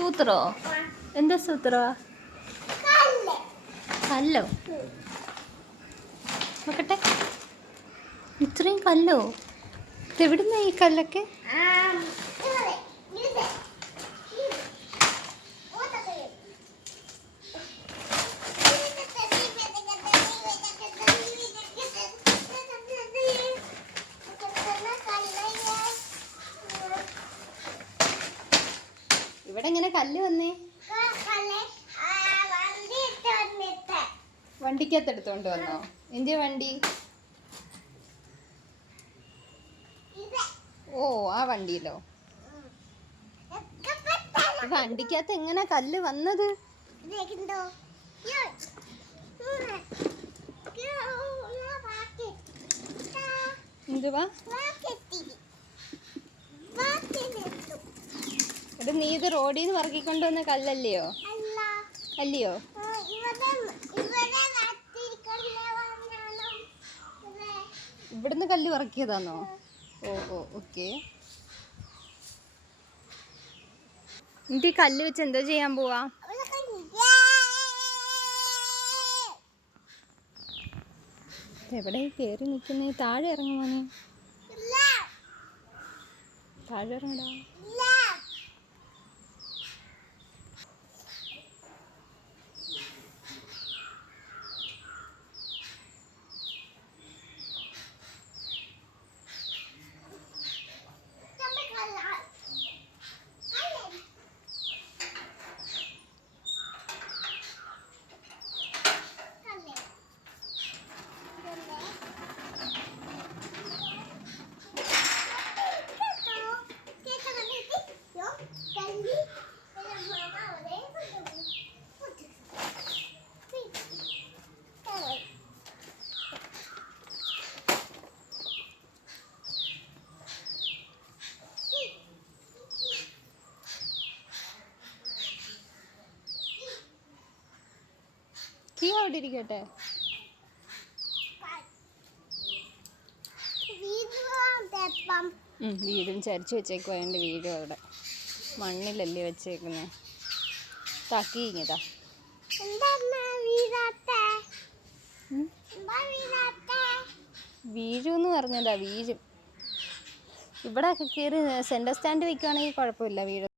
സൂത്രോ? എന്താ സൂത്രോ? കല്ലോ? നോക്കട്ടെ. ഇത്രയും കല്ലോ? ഇതെവിടുന്ന ഈ കല്ലൊക്കെ? ഇവിടെ എങ്ങനെ കല്ല് വന്നേ? വണ്ടിക്കകത്ത് എടുത്തോണ്ട് വന്നോ? എന്തിയ വണ്ടി? ഓ, ആ വണ്ടിയിലോ? വണ്ടിക്കകത്ത് എങ്ങനെ കല്ല് വന്നത്? എന്തുവാ? എടാ, നീ ഇത് റോഡിൽ നിന്ന് പറക്കിക്കൊണ്ടുവന്ന കല്ലല്ലയോ? അല്ലയോ? ഇവിടുന്ന് കല്ല് പറക്കിയതാണോ? ഓ ഓ, ഓക്കെ. എന്നിട്ട് ഈ കല്ല് വെച്ച് എന്തോ ചെയ്യാൻ പോവാ? എവിടെ കേറി നിൽക്കുന്നേ? താഴെ ഇറങ്ങുവാനേ. താഴെ ഇറങ്ങടാ. കീ അവിടെ ഇരിക്കട്ടെ. വീടും ചരിച്ചു വെച്ചേക്കുവാ. എൻ്റെ വീടും അവിടെ മണ്ണിലല്ലേ വെച്ചേക്കുന്നേ. താക്കി ഇങ്ങതാ. വീഴുന്ന് പറഞ്ഞതാ. വീഴും. ഇവിടെ കയറി സെൻറ്റർ സ്റ്റാൻഡ് വെക്കുവാണെങ്കിൽ കുഴപ്പമില്ല. വീഴും.